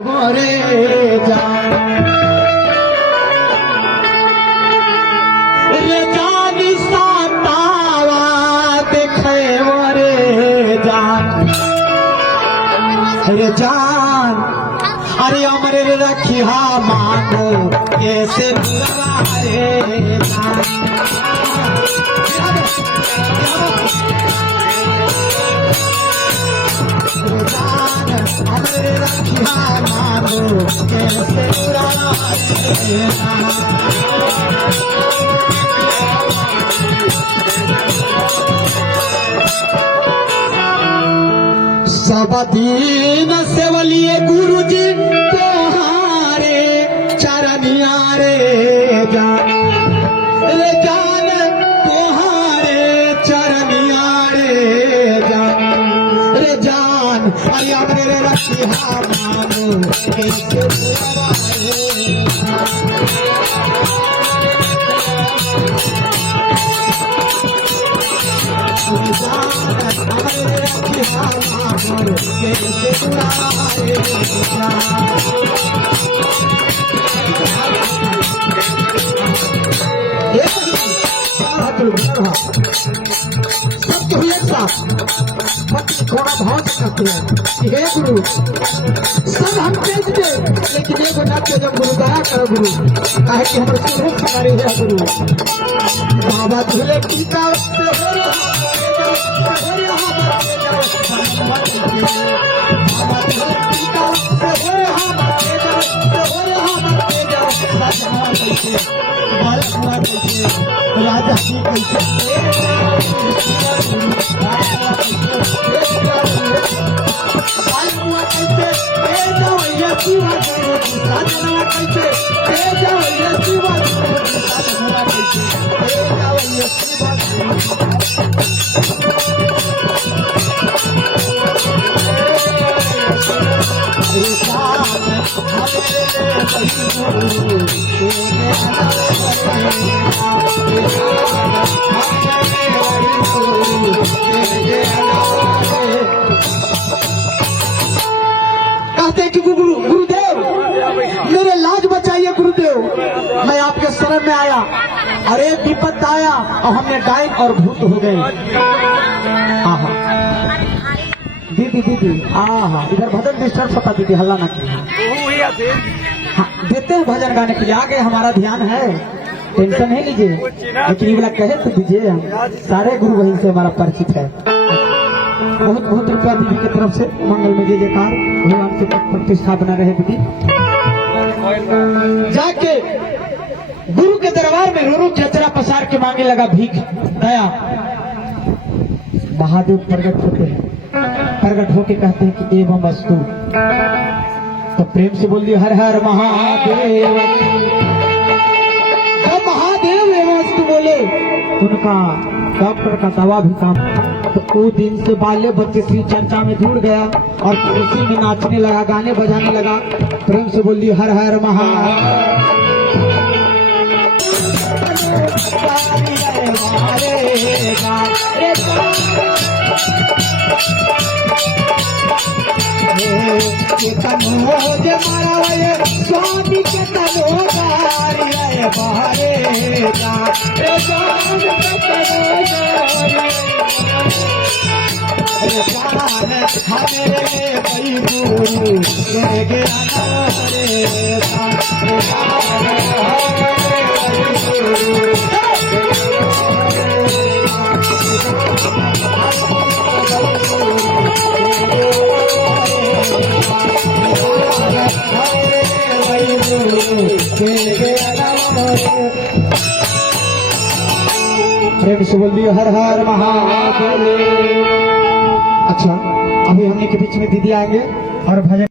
रे जान रे जानी सातावा देखे रे जान रे जान अरे अमरे रखिया मानो कैसे रे जान अमरे रखिया मानो कैसे सब दीन सेवलिए गुरु जी तोहारे चरनिया रे जान तोहारे चरनिया रे जान अरे अपने रखिया मानो कैसे सबको एक साथ थोड़ा बहुत करते हैं कि हे गुरु सब हम तेज दे लेकिन एगो नाट्य जब गुरु दया करो गुरु काहे कि हमर शुरू हमारे है गुरु बाबा झूले टीका से हो राजा जी कहते हैं कि गुरुदेव मेरे लाज बचाइए गुरुदेव, मैं आपके शरण में आया और एक विपद आया और हमने गायब और भूत हो गए। आहा दीदी दीदी आहा इधर भजन डिस्टर्ब होता दीदी हल्ला ना कीजिए। हाँ देते हैं भजन गाने के लिए आगे हमारा ध्यान है, टेंशन नहीं लीजिए, लेकिन ये वाला कहे तो दीजिए। सारे गुरु वहीं से हमारा परिचित है। बहुत बहुत रुपया दीदी की तरफ से मंगल में जय जयकार भगवान से प्रतिष्ठा बना रहे दीदी। जाके गुरु के दरबार में रो रो चचरा पसार के मांगे लगा भीख दया। महादेव प्रकट होते हैं, प्रकट होके कहते हैं कि एवं वस्तु, तो प्रेम से बोल दिया हर हर महादेव। जब महादेव एवं वस्तु बोले उनका डॉक्टर का दवा भी काम, तो वो दिन से बाल्य बच्चे श्री चर्चा में जुड़ गया और खुशी में नाचने लगा, गाने बजाने लगा। प्रेम से बोल दिया हर हर महादेव। स्वामी के प्रेम से बोल दियो हर हर महादेव। अच्छा अभी हमने के बीच में दीदी आएंगे और भजन